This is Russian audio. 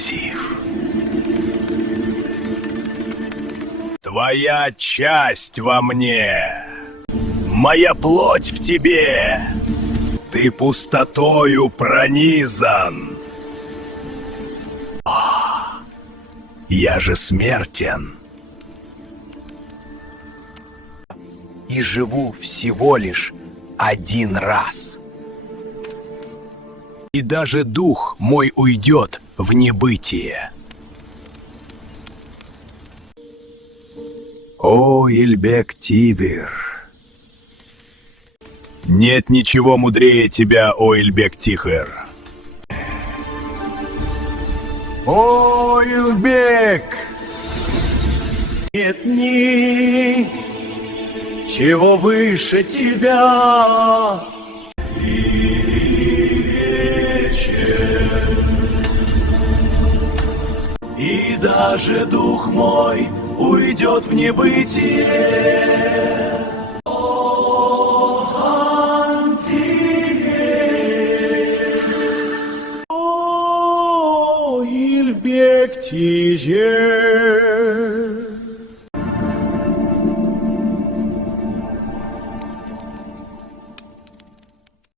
красив. Твоя часть во мне, моя плоть в тебе. Ты пустотою пронизан. Я же смертен. И живу всего лишь один раз. И даже дух мой уйдет в небытие. О, Ильбек Тибир! Нет ничего мудрее тебя, о Ильбек Тихер. О, Ильбек! Нет ничего выше тебя. И даже дух мой уйдет в небытие. О, Антиге! О, Ильбек Тиже!